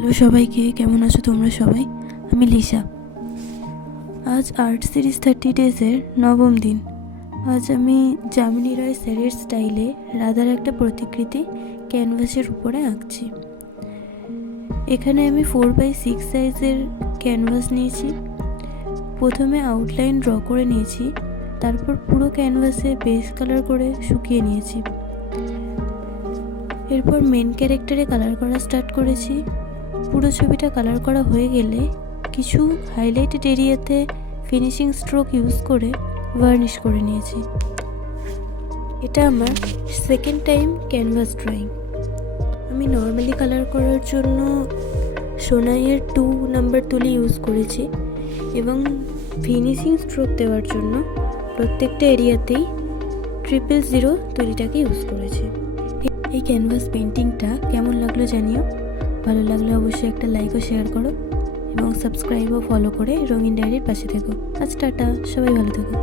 Hello সবাইকে, কেমন আছো তোমরা সবাই? আমি লিসা। আজ আর্ট সিরিজ 30 ডেজের নবম দিন। আজ আমি যামিনী রায় স্যারের স্টাইলে রাধার একটা প্রতিকৃতি ক্যানভাসের উপরে আঁকছি। এখানে আমি 4x6 সাইজের ক্যানভাস নিয়েছি। প্রথমে আউটলাইন ড্র করে নিয়েছি, তারপর পুরো ক্যানভাসে বেস কালার করে শুকিয়ে নিয়েছি। এরপর মেন ক্যারেক্টারে কালার করা স্টার্ট করেছি। পুরো ছবিটা কালার করা হয়ে গেলে কিছু হাইলাইটেড এরিয়াতে ফিনিশিং স্ট্রোক ইউজ করে ভার্নিশ করে নিয়েছি। এটা আমার সেকেন্ড টাইম ক্যানভাস ড্রয়িং। আমি নর্মালি কালার করার জন্য সোনাইয়ের 2 নাম্বার তুলি ইউজ করেছি এবং ফিনিশিং স্ট্রোক দেওয়ার জন্য প্রত্যেকটা এরিয়াতেই 000 তুলিটাকে ইউজ করেছি। এই ক্যানভাস পেন্টিংটা কেমন লাগলো জানিও। ভালো লাগলে অবশ্যই একটা লাইক ও শেয়ার করো এবং সাবস্ক্রাইব ও ফলো করে রঙিন ডায়েরির পাশে থেকো। আজ টাটা, সবাই ভালো থেকো।